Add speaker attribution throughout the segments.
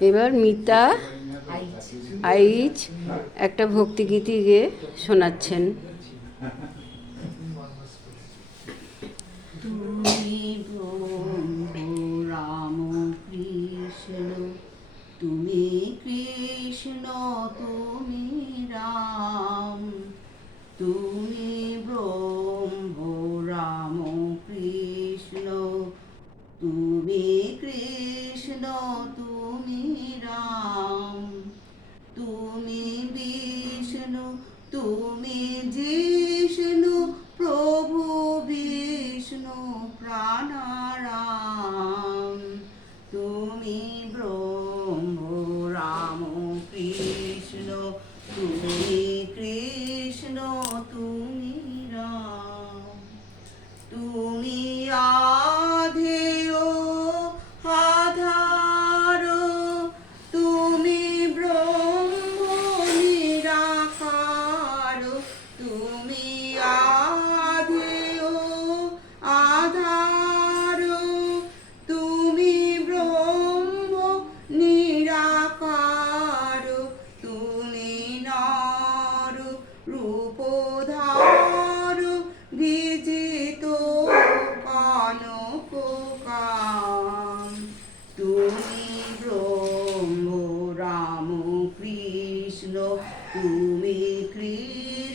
Speaker 1: এবার মিতা আইচ একটা ভক্তিগীতি গিয়ে শোনাচ্ছেন।
Speaker 2: রাম কৃষ্ণ তুমি কৃষ্ণ তুমি তুমি রাম তুমি বিষ্ণু তুমি জিষ্ণু। তুমি আধেও আধার তুমি ব্রহ্ম নিরাকার তুমি নর রূপধার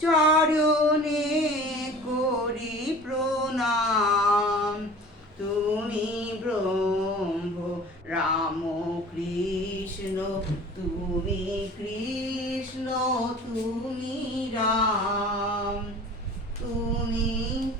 Speaker 2: চরণে করি প্রণাম। তুমি ব্রহ্ম, রাম, কৃষ্ণ, তুমি কৃষ্ণ, তুমি রাম। তুমি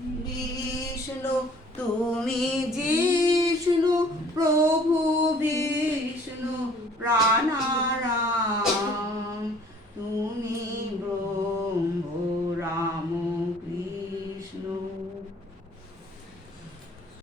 Speaker 2: বিষ্ণু, তুমি জিষ্ণু, প্রভু বিষ্ণু প্রাণা